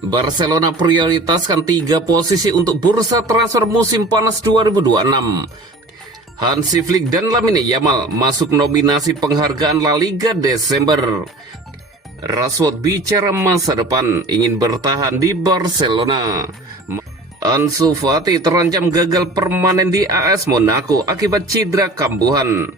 Barcelona prioritaskan 3 posisi untuk bursa transfer musim panas 2026. Hansi Flick dan Lamine Yamal masuk nominasi penghargaan La Liga Desember. Rashford bicara masa depan, ingin bertahan di Barcelona. Ansu Fati terancam gagal permanen di AS Monaco akibat cedera kambuhan.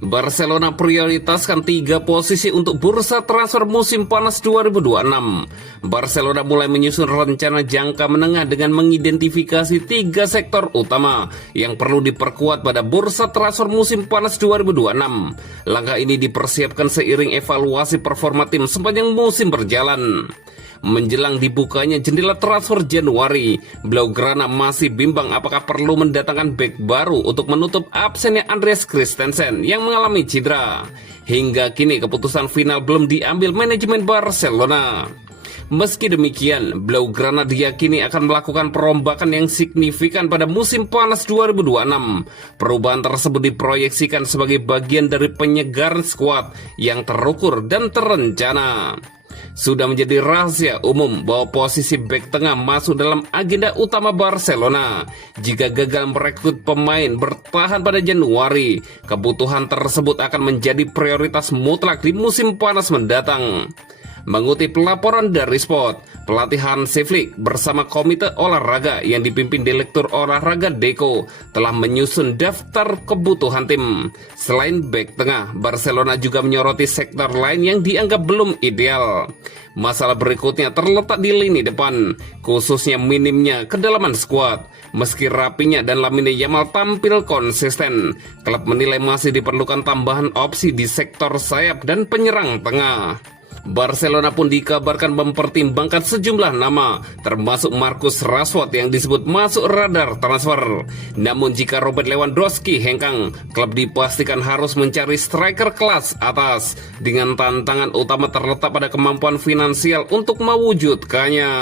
Barcelona prioritaskan 3 posisi untuk bursa transfer musim panas 2026. Barcelona mulai menyusun rencana jangka menengah dengan mengidentifikasi 3 sektor utama yang perlu diperkuat pada bursa transfer musim panas 2026. Langkah ini dipersiapkan seiring evaluasi performa tim sepanjang musim berjalan. Menjelang dibukanya jendela transfer Januari, Blaugrana masih bimbang apakah perlu mendatangkan bek baru untuk menutup absennya Andreas Christensen yang mengalami cedera. Hingga kini keputusan final belum diambil manajemen Barcelona. Meski demikian, Blaugrana diyakini akan melakukan perombakan yang signifikan pada musim panas 2026. Perubahan tersebut diproyeksikan sebagai bagian dari penyegaran skuad yang terukur dan terencana. Sudah menjadi rahasia umum bahwa posisi bek tengah masuk dalam agenda utama Barcelona. Jika gagal merekrut pemain bertahan pada Januari, kebutuhan tersebut akan menjadi prioritas mutlak di musim panas mendatang. Mengutip laporan dari Sport, pelatih Hansi Flick bersama komite olahraga yang dipimpin Direktur Olahraga Deco telah menyusun daftar kebutuhan tim. Selain bek tengah, Barcelona juga menyoroti sektor lain yang dianggap belum ideal. Masalah berikutnya terletak di lini depan, khususnya minimnya kedalaman skuad. Meski rapinya dan Lamine Yamal tampil konsisten, klub menilai masih diperlukan tambahan opsi di sektor sayap dan penyerang tengah. Barcelona pun dikabarkan mempertimbangkan sejumlah nama, termasuk Marcus Rashford yang disebut masuk radar transfer. Namun jika Robert Lewandowski hengkang, klub dipastikan harus mencari striker kelas atas, dengan tantangan utama terletak pada kemampuan finansial untuk mewujudkannya.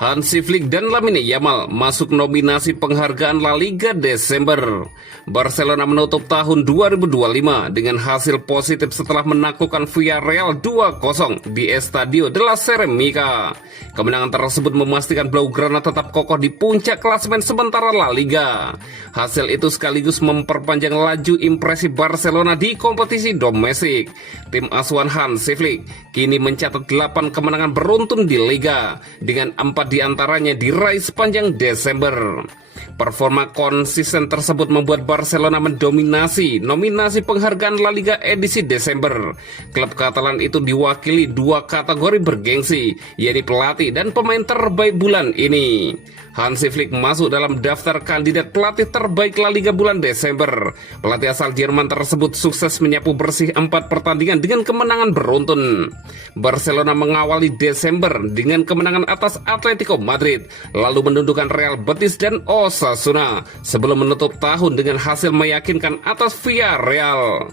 Hansi Flick dan Lamine Yamal masuk nominasi penghargaan La Liga Desember. Barcelona menutup tahun 2025 dengan hasil positif setelah menaklukkan Villarreal 2-0 di Estadio de la Ceramica. Kemenangan tersebut memastikan Blaugrana tetap kokoh di puncak klasemen sementara La Liga. Hasil itu sekaligus memperpanjang laju impresi Barcelona di kompetisi domestik. Tim asuhan Hansi Flick kini mencatat 8 kemenangan beruntun di Liga, dengan 4 diantaranya diraih sepanjang Desember. Performa konsisten tersebut membuat Barcelona mendominasi nominasi penghargaan La Liga edisi Desember. Klub Katalan itu diwakili 2 kategori bergengsi, yaitu pelatih dan pemain terbaik bulan ini. Hansi Flick masuk dalam daftar kandidat pelatih terbaik La Liga bulan Desember. Pelatih asal Jerman tersebut sukses menyapu bersih 4 pertandingan dengan kemenangan beruntun. Barcelona mengawali Desember dengan kemenangan atas Atletico Madrid, lalu menundukkan Real Betis dan Osasuna, sebelum menutup tahun dengan hasil meyakinkan atas Villarreal.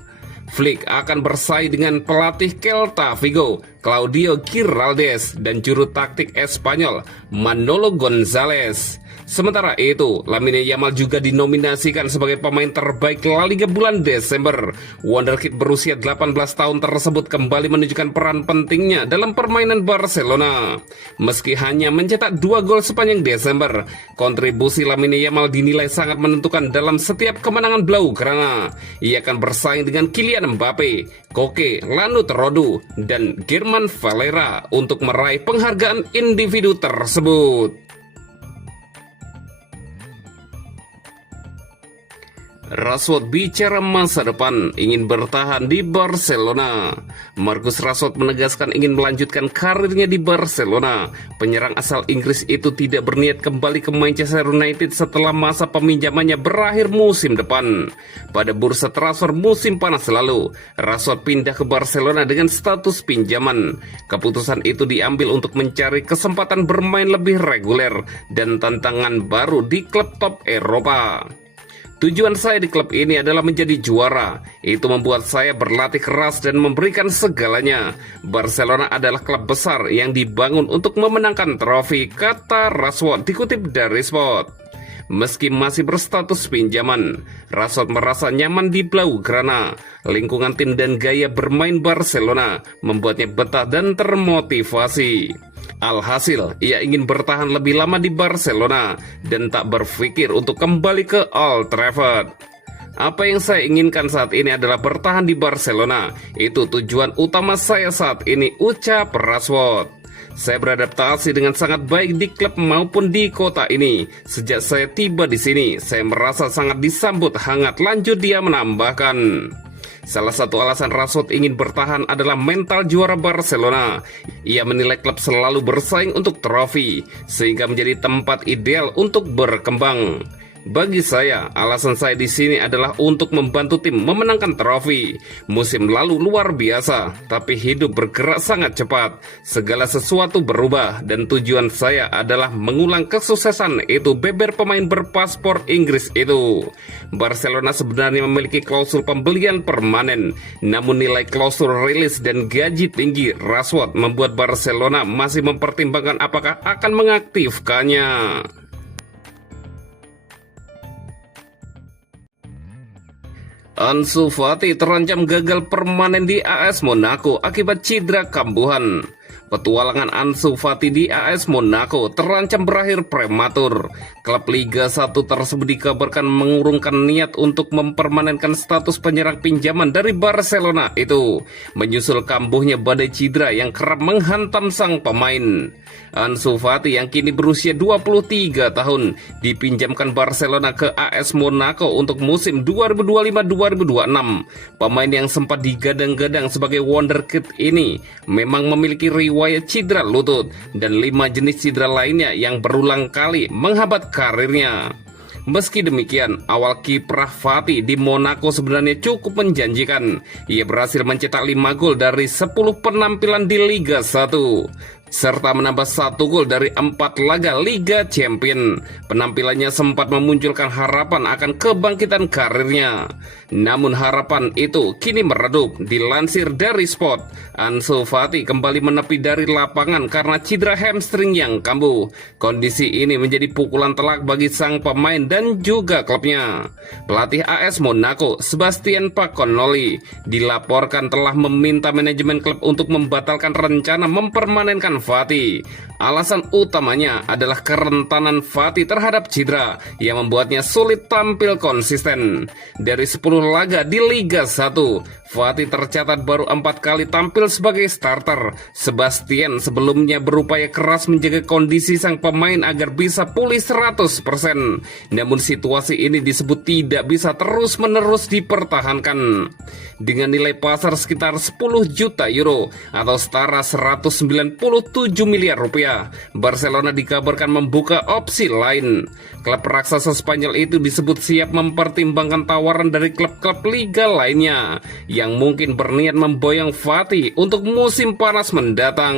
Flick akan bersaing dengan pelatih Celta Vigo, Claudio Giraldes, dan juru taktik Espanyol, Manolo González. Sementara itu, Lamine Yamal juga dinominasikan sebagai pemain terbaik La Liga bulan Desember. Wonderkid berusia 18 tahun tersebut kembali menunjukkan peran pentingnya dalam permainan Barcelona. Meski hanya mencetak 2 gol sepanjang Desember, kontribusi Lamine Yamal dinilai sangat menentukan dalam setiap kemenangan Blaugrana. Ia akan bersaing dengan Kylian Mbappe, Koke, Lanut Rodu, dan German Valera untuk meraih penghargaan individu tersebut. Rashford bicara masa depan, ingin bertahan di Barcelona. Marcus Rashford menegaskan ingin melanjutkan karirnya di Barcelona. Penyerang asal Inggris itu tidak berniat kembali ke Manchester United setelah masa peminjamannya berakhir musim depan. Pada bursa transfer musim panas lalu, Rashford pindah ke Barcelona dengan status pinjaman. Keputusan itu diambil untuk mencari kesempatan bermain lebih reguler dan tantangan baru di klub top Eropa. Tujuan saya di klub ini adalah menjadi juara. Itu membuat saya berlatih keras dan memberikan segalanya. Barcelona adalah klub besar yang dibangun untuk memenangkan trofi, kata Rashford dikutip dari Sport. Meski masih berstatus pinjaman, Rashford merasa nyaman di Blaugrana. Lingkungan tim dan gaya bermain Barcelona membuatnya betah dan termotivasi. Alhasil, ia ingin bertahan lebih lama di Barcelona dan tak berpikir untuk kembali ke Old Trafford. Apa yang saya inginkan saat ini adalah bertahan di Barcelona. Itu tujuan utama saya saat ini, ucap Rashford. Saya beradaptasi dengan sangat baik di klub maupun di kota ini. Sejak saya tiba di sini, saya merasa sangat disambut hangat, lanjut dia menambahkan. Salah satu alasan Rashford ingin bertahan adalah mental juara Barcelona. Ia menilai klub selalu bersaing untuk trofi, sehingga menjadi tempat ideal untuk berkembang. Bagi saya, alasan saya di sini adalah untuk membantu tim memenangkan trofi. Musim lalu luar biasa, tapi hidup bergerak sangat cepat. Segala sesuatu berubah dan tujuan saya adalah mengulang kesuksesan itu, beber pemain berpaspor Inggris itu. Barcelona sebenarnya memiliki klausul pembelian permanen, namun nilai klausul rilis dan gaji tinggi Rashford membuat Barcelona masih mempertimbangkan apakah akan mengaktifkannya. Ansu Fati terancam gagal permanen di AS Monaco akibat cedera kambuhan. Petualangan Ansu Fati di AS Monaco terancam berakhir prematur. Klub Liga 1 tersebut dikabarkan mengurungkan niat untuk mempermanenkan status penyerang pinjaman dari Barcelona itu, menyusul kambuhnya badai cedera yang kerap menghantam sang pemain. Ansu Fati yang kini berusia 23 tahun dipinjamkan Barcelona ke AS Monaco untuk musim 2025-2026. Pemain yang sempat digadang-gadang sebagai wonderkid ini memang memiliki riwayat cedera lutut dan 5 jenis cedera lainnya yang berulang kali menghambat karirnya. Meski demikian, awal kiprah Fati di Monaco sebenarnya cukup menjanjikan. Ia berhasil mencetak 5 gol dari 10 penampilan di Liga 1. Serta menambah 1 gol dari 4 laga Liga Champions. Penampilannya sempat memunculkan harapan akan kebangkitan karirnya. Namun harapan itu kini meredup. Dilansir dari Sport, Ansu Fati kembali menepi dari lapangan karena cedera hamstring yang kambuh. Kondisi ini menjadi pukulan telak bagi sang pemain dan juga klubnya. Pelatih AS Monaco, Sebastian Paconnoli, dilaporkan telah meminta manajemen klub untuk membatalkan rencana mempermanenkan Fati. Alasan utamanya adalah kerentanan Fati terhadap cedera yang membuatnya sulit tampil konsisten. Dari 10 laga di Liga 1, Fati tercatat baru 4 kali tampil sebagai starter. Sebastian sebelumnya berupaya keras menjaga kondisi sang pemain agar bisa pulih 100%. Namun situasi ini disebut tidak bisa terus-menerus dipertahankan. Dengan nilai pasar sekitar 10 juta euro atau setara 197 miliar rupiah, Barcelona dikabarkan membuka opsi lain. Klub raksasa Spanyol itu disebut siap mempertimbangkan tawaran dari klub-klub liga lainnya yang mungkin berniat memboyong Fati untuk musim panas mendatang.